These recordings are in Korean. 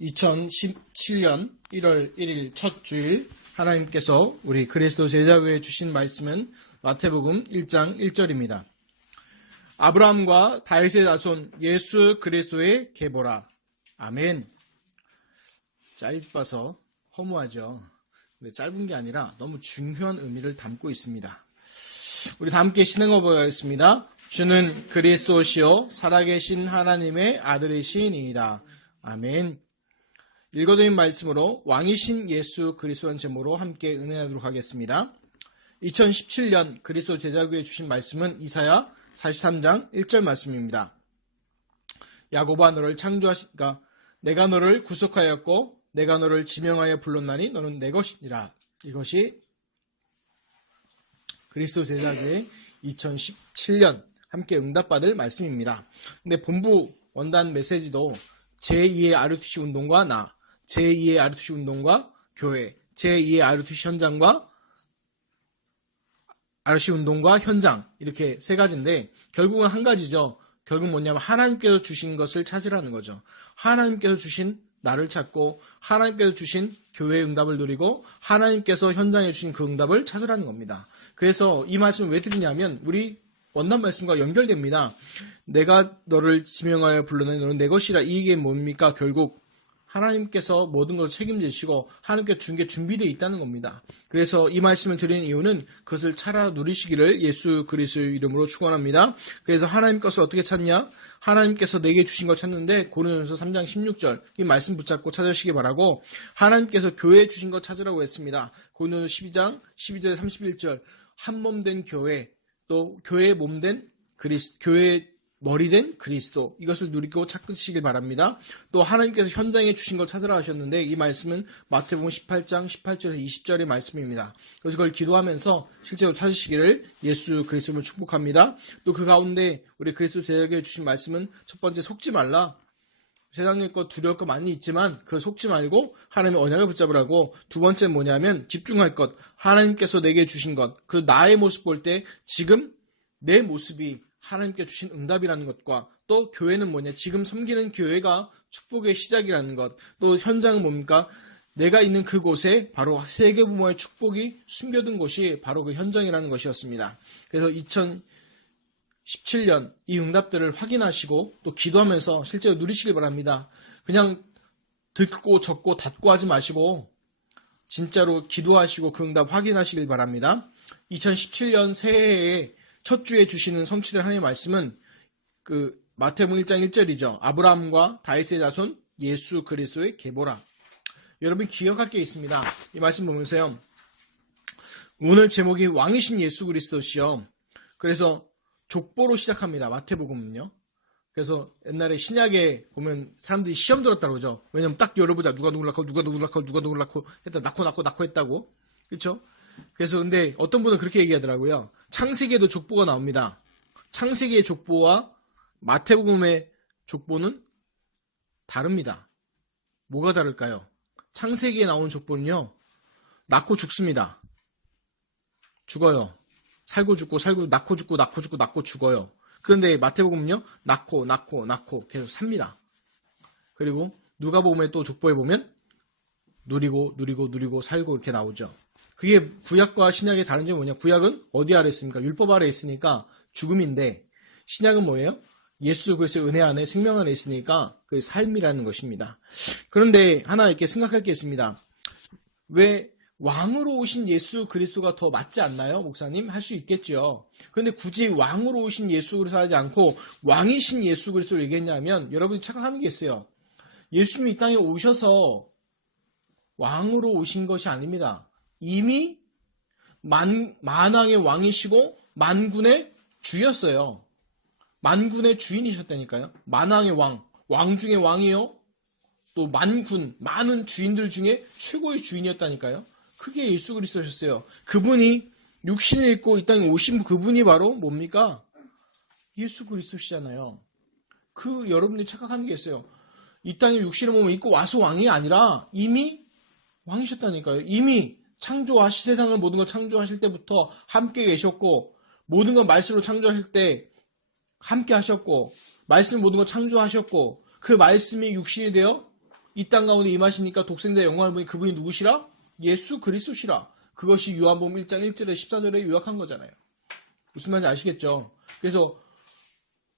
2017년 1월 1일 첫 주일 하나님께서 우리 그리스도 제자교회에 주신 말씀은 마태복음 1장 1절입니다. 아브라함과 다윗의 자손 예수 그리스도의 계보라. 아멘. 짧아서 허무하죠. 근데 짧은 게 아니라 너무 중요한 의미를 담고 있습니다. 우리 다 함께 신앙을 보겠습니다. 주는 그리스도시요 살아계신 하나님의 아들이시니이다. 아멘. 읽어드린 말씀으로 왕이신 예수 그리스도라는 제목으로 함께 은혜하도록 하겠습니다. 2017년 그리스도 제자교회에 주신 말씀은 이사야 43장 1절 말씀입니다. 야곱아 너를 창조하시니까 내가 너를 구속하였고 내가 너를 지명하여 불렀나니 너는 내 것이니라. 이것이 그리스도 제자교회 2017년 함께 응답받을 말씀입니다. 근데 본부 원단 메시지도 제2의 RUTC 운동과 나, 제2의 RUTC 운동과 교회, 제2의 RUTC 현장과 RUTC 운동과 현장 이렇게 세 가지인데 결국은 한 가지죠. 결국 뭐냐면 하나님께서 주신 것을 찾으라는 거죠. 하나님께서 주신 나를 찾고 하나님께서 주신 교회의 응답을 누리고 하나님께서 현장에 주신 그 응답을 찾으라는 겁니다. 그래서 이 말씀을 왜 드리냐면 우리 원단 말씀과 연결됩니다. 내가 너를 지명하여 불렀느니 너는 내 것이라. 이게 뭡니까? 결국 하나님께서 모든 것을 책임지시고 하나님께 준 게 준비되어 있다는 겁니다. 그래서 이 말씀을 드리는 이유는 그것을 찾아 누리시기를 예수 그리스도의 이름으로 축원합니다. 그래서 하나님 것을 어떻게 찾냐? 하나님께서 내게 주신 걸 찾는데 고린도전서 3장 16절 이 말씀 붙잡고 찾으시기 바라고 하나님께서 교회에 주신 것 찾으라고 했습니다. 고린도전서 12장 12절 31절 한 몸 된 교회 또 교회의 몸 된 교회의 머리 된 그리스도 이것을 누리고 찾으시길 바랍니다. 또 하나님께서 현장에 주신 걸 찾으라 하셨는데 이 말씀은 마태복음 18장 18절에서 20절의 말씀입니다. 그래서 그걸 기도하면서 실제로 찾으시기를 예수 그리스도를 축복합니다. 또 그 가운데 우리 그리스도 제자교회에 주신 말씀은 첫 번째 속지 말라. 세상의 것 두려울 것 많이 있지만 그 속지 말고 하나님의 언약을 붙잡으라고. 두 번째 뭐냐면 집중할 것. 하나님께서 내게 주신 것. 그 나의 모습 볼 때 지금 내 모습이 하나님께 주신 응답이라는 것과 또 교회는 뭐냐? 지금 섬기는 교회가 축복의 시작이라는 것. 또 현장은 뭡니까? 내가 있는 그곳에 바로 세계 부모의 축복이 숨겨둔 곳이 바로 그 현장이라는 것이었습니다. 그래서 2017년 이 응답들을 확인하시고 또 기도하면서 실제로 누리시길 바랍니다. 그냥 듣고 적고 닫고 하지 마시고 진짜로 기도하시고 그 응답 확인하시길 바랍니다. 2017년 새해에 첫 주에 주시는 성취된 하나님의 말씀은 그 마태복음 1장 1절이죠. 아브라함과 다윗의 자손 예수 그리스도의 계보라. 여러분 기억할 게 있습니다. 이 말씀 보면서요. 오늘 제목이 왕이신 예수 그리스도시요. 그래서 족보로 시작합니다. 마태복음은요. 그래서 옛날에 신약에 보면 사람들이 시험 들었다고 그러죠. 왜냐면 딱 열어보자. 누가 누굴 낳고 했다. 낳고 했다고. 그렇죠? 그래서 근데 어떤 분은 그렇게 얘기하더라고요. 창세기에도 족보가 나옵니다. 창세기의 족보와 마태복음의 족보는 다릅니다. 뭐가 다를까요? 창세기에 나오는 족보는요. 낳고 죽습니다. 죽어요. 살고 죽고 낳고 죽고 죽어요. 그런데 마태복음은요. 낳고 계속 삽니다. 그리고 누가복음의 또 족보에 보면 누리고 살고 이렇게 나오죠. 그게 구약과 신약의 다른 점이 뭐냐? 구약은 어디 아래 있습니까? 율법 아래 있으니까 죽음인데 신약은 뭐예요? 예수 그리스도의 은혜 안에 생명 안에 있으니까 그 삶이라는 것입니다. 그런데 하나 이렇게 생각할 게 있습니다. 왜 왕으로 오신 예수 그리스도가 더 맞지 않나요? 목사님 할 수 있겠죠. 그런데 굳이 왕으로 오신 예수 그리스도 하지 않고 왕이신 예수 그리스도를 얘기했냐면 여러분이 착각하는 게 있어요. 예수님이 이 땅에 오셔서 왕으로 오신 것이 아닙니다. 이미 만왕의 왕이시고 만군의 주였어요. 만군의 주인이셨다니까요. 만왕의 왕 중에 왕이요. 또 많은 주인들 중에 최고의 주인이었다니까요. 그게 예수 그리스도셨어요. 그분이 육신을 입고 이 땅에 오신 그분이 바로 뭡니까? 예수 그리스도시잖아요. 여러분들이 착각하는 게 있어요. 이 땅에 육신을 몸을 입고 와서 왕이 아니라 이미 왕이셨다니까요. 이미 세상을 모든 걸 창조하실 때부터 함께 계셨고 모든 걸 말씀으로 창조하실 때 함께 하셨고 말씀 모든 걸 창조하셨고 그 말씀이 육신이 되어 이 땅 가운데 임하시니까 독생자의 영광을 보니 그분이 누구시라? 예수 그리스도시라. 그것이 요한복음 1장 1절에 14절에 요약한 거잖아요. 무슨 말인지 아시겠죠? 그래서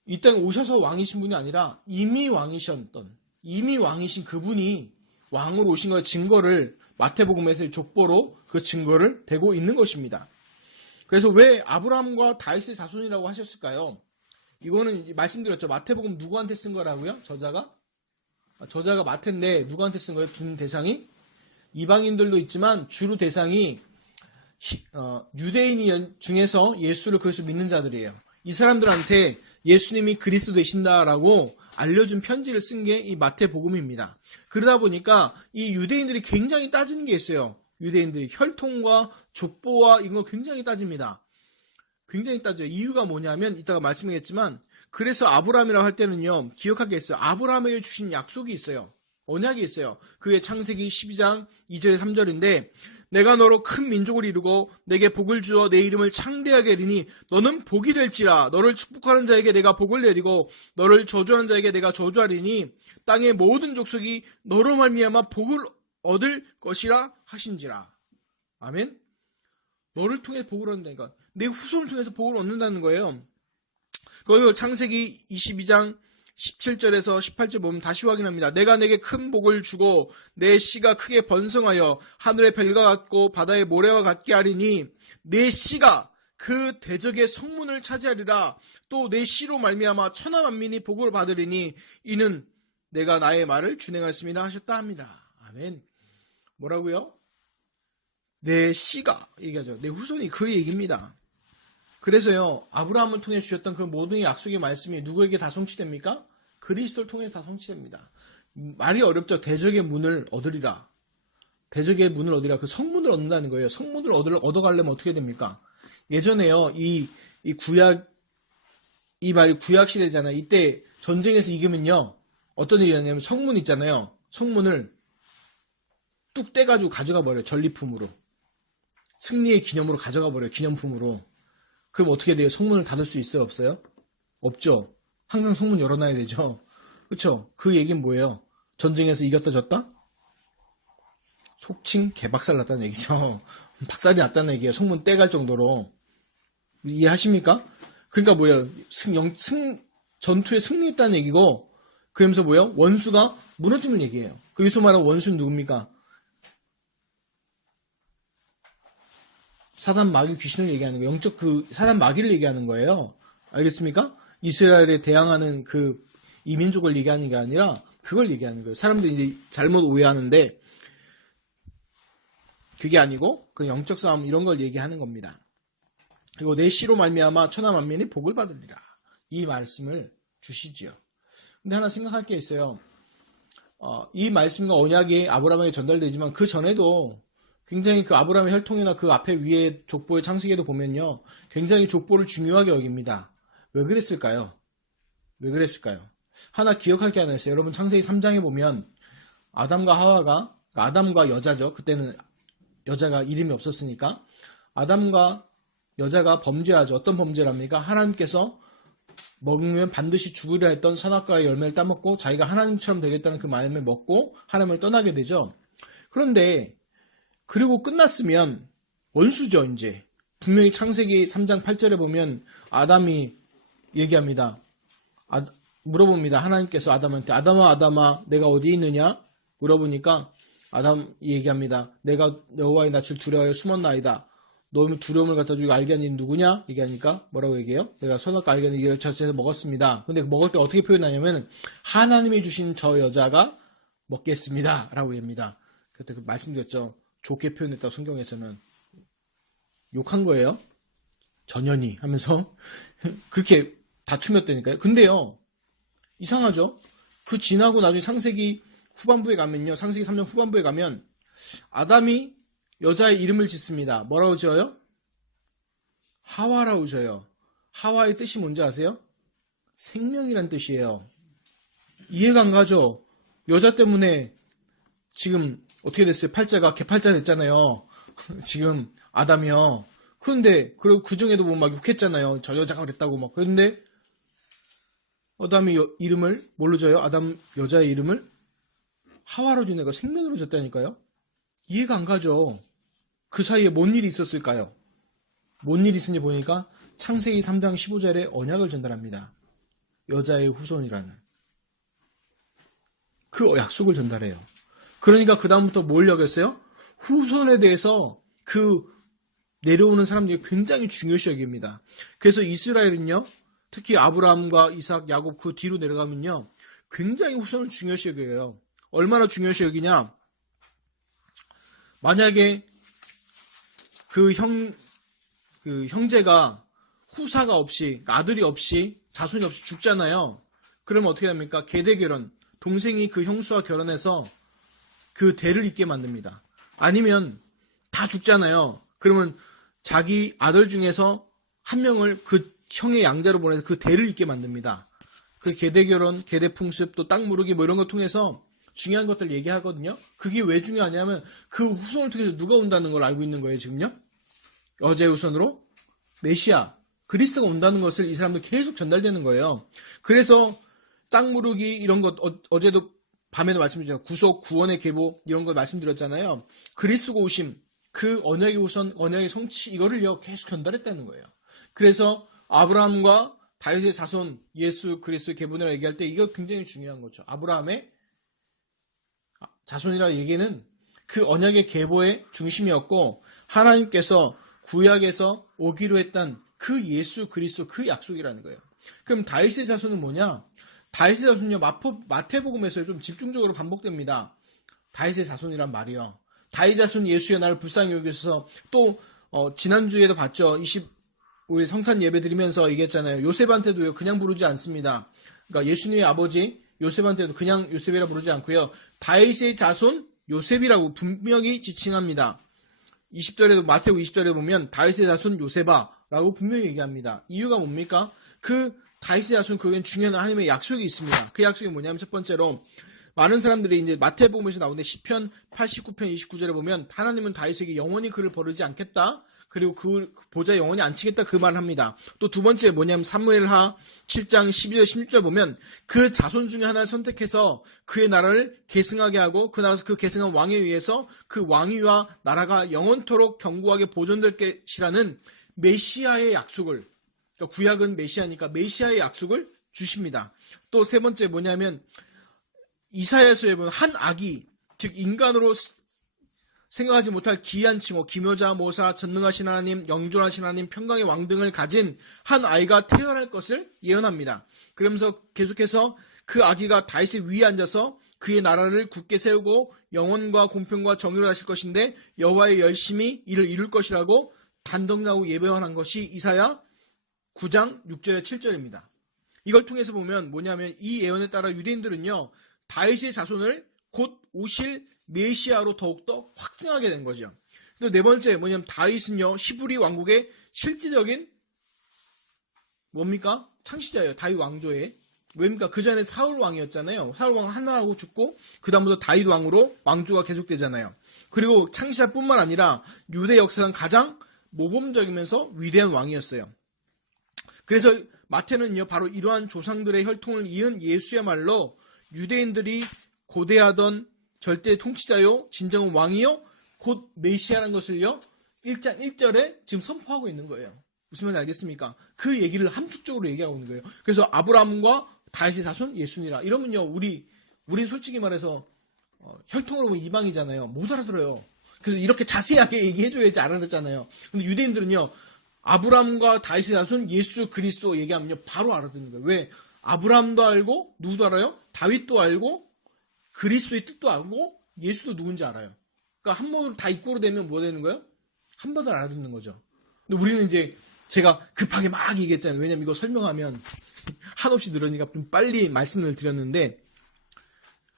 이 땅에 오셔서 왕이신 분이 아니라 이미 왕이신 그분이 왕으로 오신 것의 증거를 마태복음에서의 족보로 그 증거를 대고 있는 것입니다. 그래서 왜 아브라함과 다윗의 자손이라고 하셨을까요? 이거는 말씀드렸죠. 마태복음 누구한테 쓴 거라고요? 저자가 마태인데 누구한테 쓴 거예요? 준 대상이? 이방인들도 있지만 주로 대상이 유대인 중에서 예수를 그리스도 믿는 자들이에요. 이 사람들한테 예수님이 그리스도 되신다라고 알려준 편지를 쓴 게 이 마태복음입니다. 그러다 보니까 이 유대인들이 굉장히 따지는 게 있어요. 유대인들이 혈통과 족보와 이런 거 굉장히 따집니다. 굉장히 따져요. 이유가 뭐냐면 이따가 말씀하겠지만 그래서 아브라함이라고 할 때는요. 기억할 게 있어요. 아브라함에게 주신 약속이 있어요. 언약이 있어요. 그게 창세기 12장 2절 3절인데 내가 너로 큰 민족을 이루고 내게 복을 주어 내 이름을 창대하게 하리니 너는 복이 될지라. 너를 축복하는 자에게 내가 복을 내리고 너를 저주하는 자에게 내가 저주하리니 땅의 모든 족속이 너로 말미암아 복을 얻을 것이라 하신지라. 아멘. 너를 통해 복을 얻는다니까. 내 후손을 통해서 복을 얻는다는 거예요. 그리고 창세기 22장 17절에서 18절 보면 다시 확인합니다. 내가 내게 큰 복을 주고 내 씨가 크게 번성하여 하늘의 별과 같고 바다의 모래와 같게 하리니 내 씨가 그 대적의 성문을 차지하리라. 또 내 씨로 말미암아 천하 만민이 복을 받으리니 이는 내가 나의 말을 준행하였음이라 하셨다 합니다. 아멘. 뭐라고요? 내 씨가 얘기하죠. 내 후손이 그 얘기입니다. 그래서요, 아브라함을 통해 주셨던 그 모든 약속의 말씀이 누구에게 다 성취됩니까? 그리스도를 통해 다 성취됩니다. 말이 어렵죠. 대적의 문을 얻으리라. 대적의 문을 얻으리라. 그 성문을 얻는다는 거예요. 성문을 얻어가려면 어떻게 됩니까? 예전에요, 이 말이 구약 시대잖아요. 이때 전쟁에서 이기면요, 어떤 일이 있냐면 성문 있잖아요. 성문을 뚝 떼가지고 가져가 버려요. 전리품으로. 승리의 기념으로 가져가 버려요. 기념품으로. 그럼 어떻게 돼요? 성문을 닫을 수 있어요? 없어요? 없죠. 항상 성문 열어놔야 되죠. 그렇죠? 그 얘기는 뭐예요? 전쟁에서 이겼다 졌다? 속칭 개박살 났다는 얘기죠. 박살이 났다는 얘기예요. 성문 떼갈 정도로. 이해하십니까? 그러니까 뭐예요? 전투에 승리했다는 얘기고 그러면서 뭐예요? 원수가 무너지는 얘기예요. 여기서 말하는 원수는 누굽니까? 사단 마귀 귀신을 얘기하는 거예요. 영적 사단 마귀를 얘기하는 거예요. 알겠습니까? 이스라엘에 대항하는 이 민족을 얘기하는 게 아니라 그걸 얘기하는 거예요. 사람들이 이제 잘못 오해하는데 그게 아니고 그 영적 싸움 이런 걸 얘기하는 겁니다. 그리고 내 씨로 말미암아 천하 만민이 복을 받으리라. 이 말씀을 주시지요. 근데 하나 생각할 게 있어요. 이 말씀과 언약이 아브라함에게 전달되지만 그 전에도 굉장히 그 아브라함의 혈통이나 그 앞에 위에 족보의 창세기에도 보면요. 굉장히 족보를 중요하게 여깁니다. 왜 그랬을까요? 하나 기억할 게 하나 있어요. 여러분 창세기 3장에 보면 아담과 여자죠. 그때는 여자가 이름이 없었으니까 아담과 여자가 범죄하죠. 어떤 범죄랍니까? 하나님께서 먹으면 반드시 죽으려 했던 선악과의 열매를 따먹고 자기가 하나님처럼 되겠다는 그 마음을 먹고 하나님을 떠나게 되죠. 그런데 그리고 끝났으면 원수죠, 이제. 분명히 창세기 3장 8절에 보면 아담이 얘기합니다. 물어봅니다. 하나님께서 아담한테 아담아 내가 어디 있느냐? 물어보니까 아담 얘기합니다. 내가 여호와의 낯을 두려워하여 숨었나이다. 너는 두려움을 갖다 주고 알게 하는 이는 누구냐? 얘기하니까 뭐라고 얘기해요? 내가 선악과 알게 하는 이를 자체에서 먹었습니다. 근데 먹을 때 어떻게 표현하냐면 하나님이 주신 저 여자가 먹겠습니다. 라고 얘기합니다. 그때 말씀드렸죠. 좋게 표현했다고 성경에서는 욕한 거예요. 전현이 하면서 그렇게 다툼이었다니까요. 근데요. 이상하죠. 그 지나고 나중에 창세기 후반부에 가면요. 창세기 3장 후반부에 가면 아담이 여자의 이름을 짓습니다. 뭐라고 지어요? 하와라고 지어요. 하와의 뜻이 뭔지 아세요? 생명이란 뜻이에요. 이해가 안 가죠? 여자 때문에 지금 어떻게 됐어요? 팔자가 개팔자 됐잖아요. 지금 아담이요. 그런데 그리고 그 중에도 뭐 막 욕했잖아요. 저 여자가 그랬다고 막. 그런데 아담이 이름을 뭘로 져요? 아담 여자의 이름을 하와로 지내가 생명으로 졌다니까요. 이해가 안 가죠. 그 사이에 뭔 일이 있었을까요? 뭔 일이 있으니 보니까 창세기 3장 15절에 언약을 전달합니다. 여자의 후손이라는 그 약속을 전달해요. 그러니까 그 다음부터 뭘 여겼어요? 후손에 대해서 그 내려오는 사람들이 굉장히 중요시 여깁니다. 그래서 이스라엘은요, 특히 아브라함과 이삭, 야곱 그 뒤로 내려가면요, 굉장히 후손을 중요시 여겨요. 얼마나 중요시 여기냐? 만약에 그 형제가 후사가 없이, 아들이 없이, 자손이 없이 죽잖아요. 그러면 어떻게 합니까? 계대결혼, 동생이 그 형수와 결혼해서 그 대를 잇게 만듭니다. 아니면 다 죽잖아요. 그러면 자기 아들 중에서 한 명을 그 형의 양자로 보내서 그 대를 잇게 만듭니다. 그 계대결혼, 계대풍습, 또 땅 무르기 뭐 이런 거 통해서 중요한 것들 얘기하거든요. 그게 왜 중요하냐면 그 후손을 통해서 누가 온다는 걸 알고 있는 거예요, 지금요. 여자의 후손으로 메시아, 그리스도가 온다는 것을 이 사람들 계속 전달되는 거예요. 그래서 땅 무르기 이런 것 어제도 밤에도 말씀드렸잖아요. 구속, 구원의 계보 이런 걸 말씀드렸잖아요. 그리스도가 오심, 그 언약의 우선, 언약의 성취 이거를요 계속 전달했다는 거예요. 그래서 아브라함과 다윗의 자손 예수 그리스도의 계보내라 얘기할 때 이거 굉장히 중요한 거죠. 아브라함의 자손이라 얘기는 그 언약의 계보의 중심이었고 하나님께서 구약에서 오기로 했던 그 예수 그리스도 그 약속이라는 거예요. 그럼 다윗의 자손은 뭐냐? 다윗의 자손은요, 마태복음에서 좀 집중적으로 반복됩니다. 다윗의 자손이란 말이요. 다윗 자손 예수의 나를 불쌍히 여기셔서 또 지난주에도 봤죠. 25일 성탄 예배 드리면서 얘기했잖아요. 요셉한테도요 그냥 부르지 않습니다. 그러니까 예수님의 아버지 요셉한테도 그냥 요셉이라 부르지 않고요. 다윗의 자손 요셉이라고 분명히 지칭합니다. 20절에도 마태복음 20절에 보면 다윗의 자손 요셉아라고 분명히 얘기합니다. 이유가 뭡니까? 그 다윗의 자손 그게 중요한 하나님의 약속이 있습니다. 그 약속이 뭐냐면 첫 번째로 많은 사람들이 이제 마태복음에서 나오는데 시편 89편 29절에 보면 하나님은 다윗에게 영원히 그를 버리지 않겠다. 그리고 그 보좌에 영원히 앉히겠다 그 말을 합니다. 또 두 번째 뭐냐면 사무엘하 7장 12절 16절 보면 그 자손 중에 하나를 선택해서 그의 나라를 계승하게 하고 그 나라에서 그 계승한 왕에 의해서 그 왕위와 나라가 영원토록 견고하게 보존될 것이라는 메시아의 약속을, 그러니까 구약은 메시아니까 메시아의 약속을 주십니다. 또 세 번째 뭐냐면 이사야서에 보면 한 아기, 즉 인간으로 생각하지 못할 기이한 칭호, 기묘자, 모사, 전능하신 하나님, 영존하신 하나님, 평강의 왕 등을 가진 한 아이가 태어날 것을 예언합니다. 그러면서 계속해서 그 아기가 다윗의 위에 앉아서 그의 나라를 굳게 세우고 영원과 공평과 정의로 하실 것인데 여호와의 열심히 이를 이룰 것이라고 단독나고 예배한 것이 이사야 9장 6절 7절입니다. 이걸 통해서 보면 뭐냐면 이 예언에 따라 유대인들은요 다윗의 자손을 곧 오실 메시아로 더욱더 확증하게 된 거죠. 또 네 번째 뭐냐면 다윗은요 히브리 왕국의 실질적인 뭡니까? 창시자예요. 다윗 왕조의. 왜입니까? 그 전에 사울 왕이었잖아요. 사울 왕 하나하고 죽고 그 다음부터 다윗 왕으로 왕조가 계속되잖아요. 그리고 창시자뿐만 아니라 유대 역사상 가장 모범적이면서 위대한 왕이었어요. 그래서 마태는요 바로 이러한 조상들의 혈통을 이은 예수야말로 유대인들이 고대하던 절대 통치자요 진정한 왕이요 곧 메시아라는 것을요 1장 1절에 지금 선포하고 있는 거예요. 무슨 말인지 알겠습니까? 그 얘기를 함축적으로 얘기하고 있는 거예요. 그래서 아브라함과 다윗의 자손 예수니라 이러면요 우리 솔직히 말해서 혈통으로 보면 이방이잖아요. 못 알아들어요. 그래서 이렇게 자세하게 얘기해줘야지 알아듣잖아요. 근데 유대인들은요 아브라함과 다윗의 자손 예수 그리스도 얘기하면요 바로 알아듣는 거예요. 왜? 아브라함도 알고 누구도 알아요? 다윗도 알고 그리스도의 뜻도 알고 예수도 누군지 알아요. 그러니까 한 번으로 다 입고로 되면 뭐 되는 거예요? 한 번을 알아듣는 거죠. 근데 우리는 이제 제가 급하게 막 얘기했잖아요. 왜냐면 이거 설명하면 한없이 늘으니까 좀 빨리 말씀을 드렸는데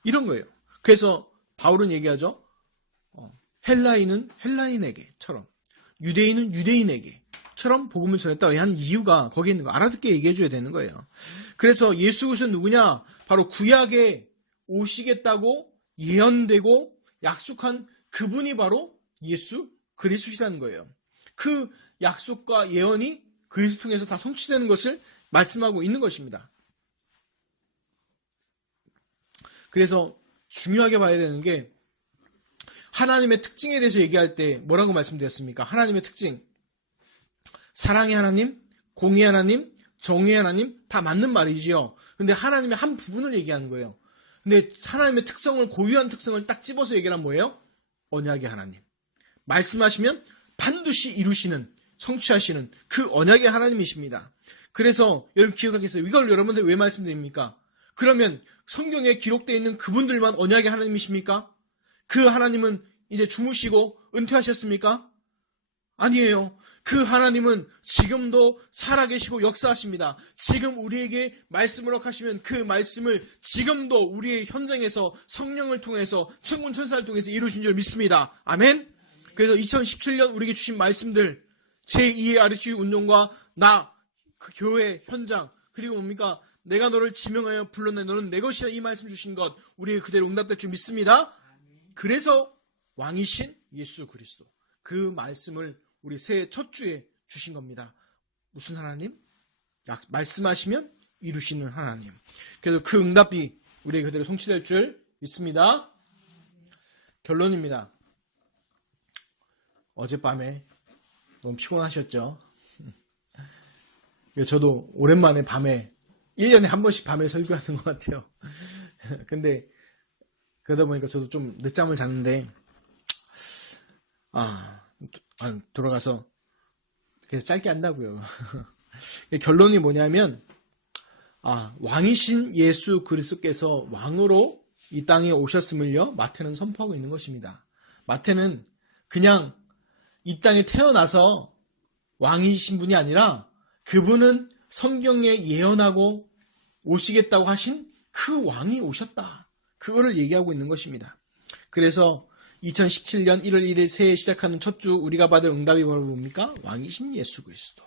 이런 거예요. 그래서 바울은 얘기하죠. 헬라인은 헬라인에게처럼 유대인은 유대인에게처럼 복음을 전했다 한 이유가 거기에 있는 거 알아듣게 얘기해 줘야 되는 거예요. 그래서 예수 그리스도는 누구냐? 바로 구약에 오시겠다고 예언되고 약속한 그분이 바로 예수 그리스도시라는 거예요. 그 약속과 예언이 그리스도 통해서 다 성취되는 것을 말씀하고 있는 것입니다. 그래서 중요하게 봐야 되는 게 하나님의 특징에 대해서 얘기할 때 뭐라고 말씀드렸습니까? 하나님의 특징. 사랑의 하나님, 공의 하나님, 정의의 하나님 다 맞는 말이지요. 근데 하나님의 한 부분을 얘기하는 거예요. 근데 하나님의 특성을 고유한 특성을 딱 집어서 얘기하면 뭐예요? 언약의 하나님. 말씀하시면 반드시 이루시는 성취하시는 그 언약의 하나님이십니다. 그래서 여러분 기억하겠어요? 이걸 여러분들 왜 말씀드립니까? 그러면 성경에 기록되어 있는 그분들만 언약의 하나님이십니까? 그 하나님은 이제 주무시고 은퇴하셨습니까? 아니에요. 그 하나님은 지금도 살아계시고 역사하십니다. 지금 우리에게 말씀을 허락하시면 그 말씀을 지금도 우리의 현장에서 성령을 통해서 천군 천사를 통해서 이루신 줄 믿습니다. 아멘. 그래서 2017년 우리에게 주신 말씀들 제2의 RC 운동과 그 교회 현장 그리고 뭡니까? 내가 너를 지명하여 불렀네 너는 내 것이라 이 말씀 주신 것 우리에게 그대로 응답될 줄 믿습니다. 그래서 왕이신 예수 그리스도 그 말씀을 우리 새해 첫 주에 주신 겁니다. 무슨 하나님? 말씀하시면 이루시는 하나님. 그래서 그 응답이 우리에게 그대로 성취될 줄 믿습니다. 결론입니다. 어젯밤에 너무 피곤하셨죠? 저도 오랜만에 밤에 1년에 한 번씩 밤에 설교하는 것 같아요. 근데 그러다 보니까 저도 좀 늦잠을 잤는데 돌아가서 그래서 짧게 한다고요. 결론이 뭐냐면 왕이신 예수 그리스도께서 왕으로 이 땅에 오셨음을요 마태는 선포하고 있는 것입니다. 마태는 그냥 이 땅에 태어나서 왕이신 분이 아니라 그분은 성경에 예언하고 오시겠다고 하신 그 왕이 오셨다. 그거를 얘기하고 있는 것입니다. 그래서 2017년 1월 1일 새해 시작하는 첫 주 우리가 받을 응답이 뭡니까? 왕이신 예수 그리스도.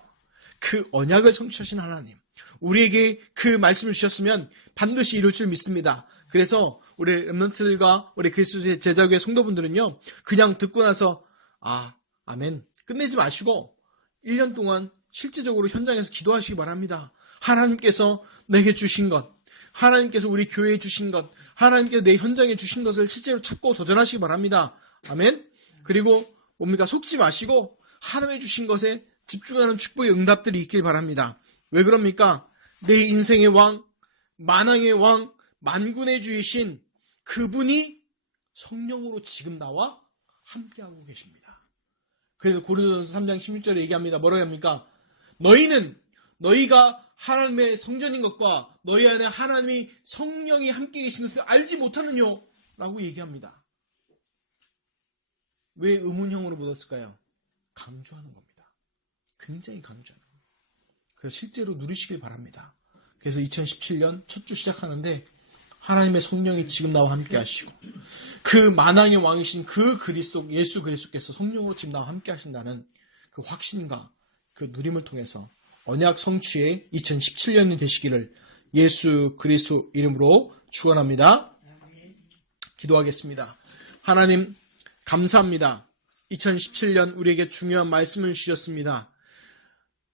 그 언약을 성취하신 하나님. 우리에게 그 말씀을 주셨으면 반드시 이룰 줄 믿습니다. 그래서 우리 렘넌트들과 우리 그리스도의 제자교회 성도분들은요. 그냥 듣고 나서 아멘 끝내지 마시고 1년 동안 실제적으로 현장에서 기도하시기 바랍니다. 하나님께서 내게 주신 것, 하나님께서 우리 교회에 주신 것, 하나님께서 내 현장에 주신 것을 실제로 찾고 도전하시기 바랍니다. 아멘. 그리고 뭡니까? 속지 마시고 하나님의 주신 것에 집중하는 축복의 응답들이 있길 바랍니다. 왜 그럽니까? 내 인생의 왕, 만왕의 왕, 만군의 주이신 그분이 성령으로 지금 나와 함께하고 계십니다. 그래서 고린도전서 3장 16절에 얘기합니다. 뭐라고 합니까? 너희가 하나님의 성전인 것과 너희 안에 하나님이 성령이 함께 계신 것을 알지 못하느뇨? 라고 얘기합니다. 왜 의문형으로 묻었을까요? 강조하는 겁니다. 굉장히 강조하는 겁니다. 그래서 실제로 누리시길 바랍니다. 그래서 2017년 첫 주 시작하는데 하나님의 성령이 지금 나와 함께 하시고 그 만왕의 왕이신 그 그리스도 예수 그리스도께서 성령으로 지금 나와 함께 하신다는 그 확신과 그 누림을 통해서 언약 성취의 2017년이 되시기를 예수 그리스도 이름으로 축원합니다. 기도하겠습니다. 하나님 감사합니다. 2017년 우리에게 중요한 말씀을 주셨습니다.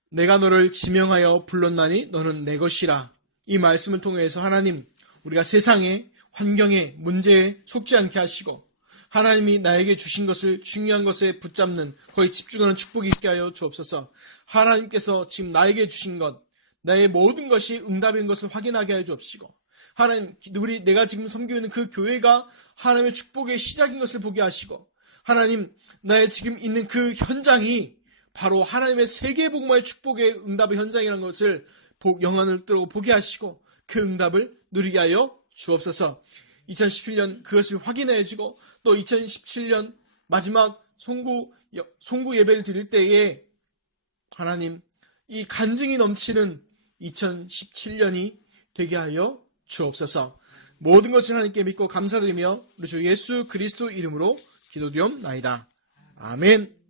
내가 너를 지명하여 불렀나니 너는 내 것이라. 이 말씀을 통해서 하나님 우리가 세상에 환경에 문제에 속지 않게 하시고 하나님이 나에게 주신 것을 중요한 것에 붙잡는 거기에 집중하는 축복이 있게 하여 주옵소서. 하나님께서 지금 나에게 주신 것 나의 모든 것이 응답인 것을 확인하게 하여 주옵시고 하나님 내가 지금 섬기고 있는 그 교회가 하나님의 축복의 시작인 것을 보게 하시고 하나님 나의 지금 있는 그 현장이 바로 하나님의 세계복음화의 축복의 응답의 현장이라는 것을 영안을 뜨고 보게 하시고 그 응답을 누리게 하여 주옵소서. 2017년 그것을 확인해지고 또 2017년 마지막 송구 예배를 드릴 때에 하나님 이 간증이 넘치는 2017년이 되게 하여 주옵소서. 모든 것을 하나님께 믿고 감사드리며 우리 주 예수 그리스도 이름으로 기도드리옵나이다. 아멘.